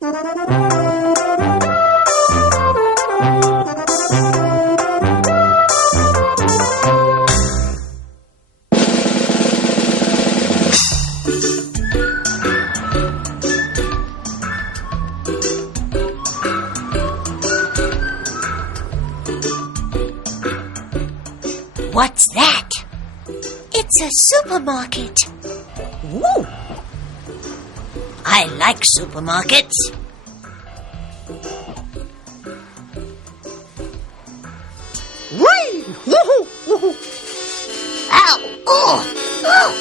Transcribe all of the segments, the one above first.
What's that? It's a supermarket. Ooh. I like supermarkets. Whee! Woohoo! Ow! Oh! Oh!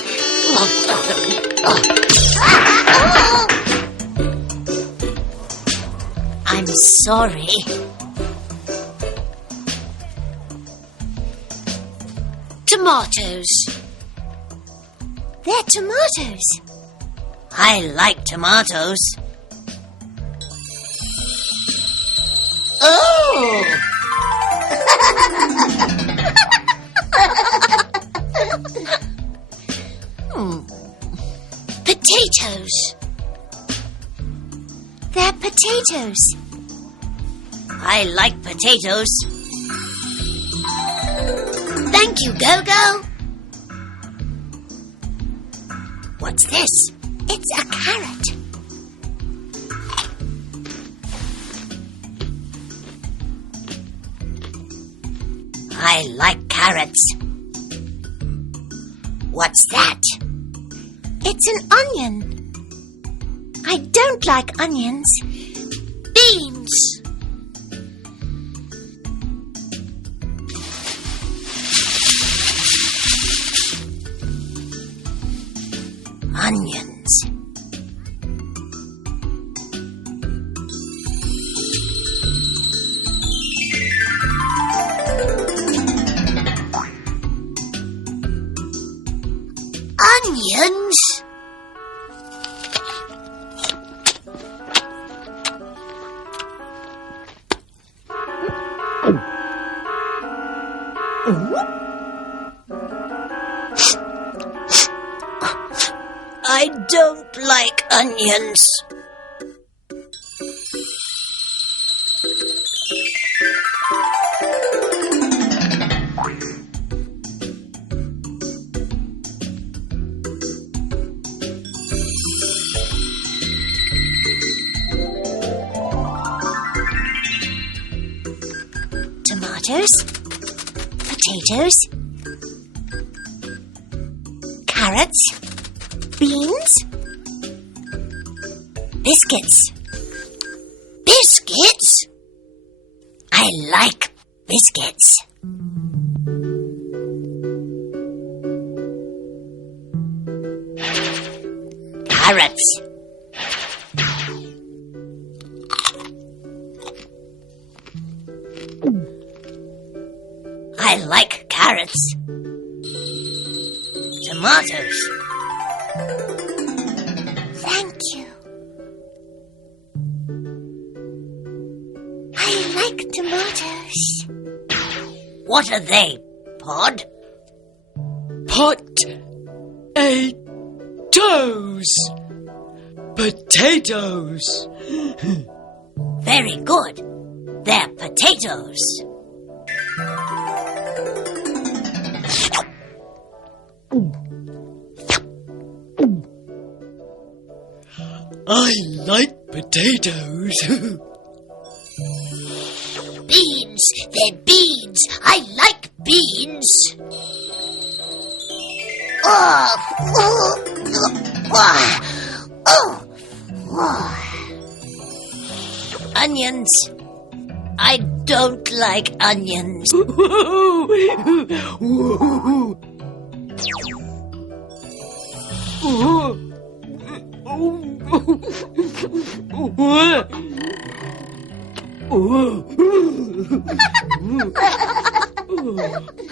I'm sorry. Tomatoes. They're tomatoes. I like tomatoes. Oh! Potatoes. They're potatoes. I like potatoes. Thank you, Go-Go. What's this? It's a carrot. I like carrots. What's that? It's an onion. I don't like onions. Beans. Onions. Onions? I don't like onions. Tomatoes, potatoes, carrots, beans, biscuits. Biscuits? I like biscuits. Carrots. I like carrots. Tomatoes. Thank you. I like tomatoes. What are they, Pod? Pot-a-toes. Potatoes. Very good. They're potatoes. I like potatoes. Beans. They're beans. I like beans. Onions. I don't like onions.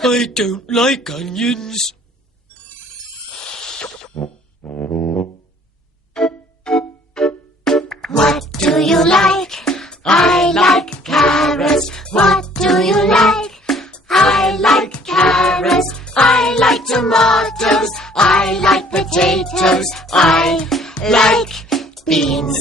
I don't like onions. What do you like? I like carrots. What do you like? I like carrots. I like tomatoes. I like potatoes. I like beans.